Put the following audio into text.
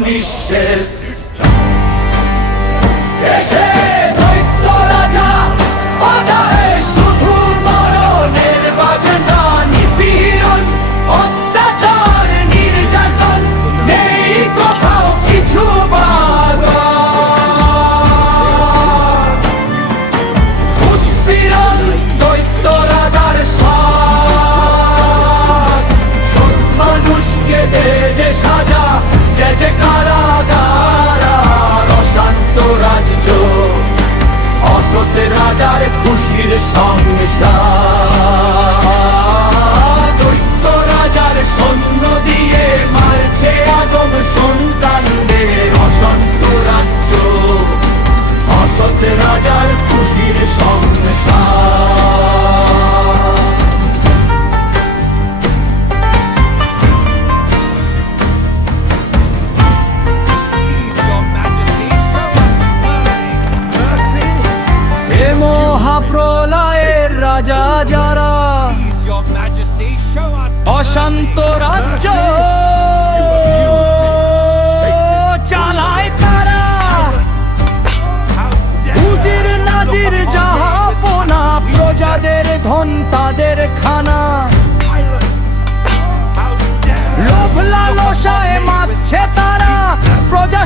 নিঃশেষ এসে দৈত্য রাজা বাজায় শুধু মরণের বাজনা নিপীড়ন অত্যাচার নির্যাতন নেই কোথাও কিছু বাধা উৎপীড়ন দৈত্য রাজার সাথ সৎ মানুষকে দে যে সাজা দে যে কারাগার আর অশান্ত রাজ্য অসৎ রাজার খুশির সংসার দৈত্য রাজার সৈন্য দিয়ে মারছে আদম সন্তানদের অশান্ত রাজ্য অসৎ রাজার খুশির সংসার মহাপ্রলয়ের রাজা যারা অশান্ত রাজ্য চালায় তারা উজির নাজির জাহাপনা প্রজাদের ধন তাদের খানা লোভ লালসায় মারছে তারা প্রজা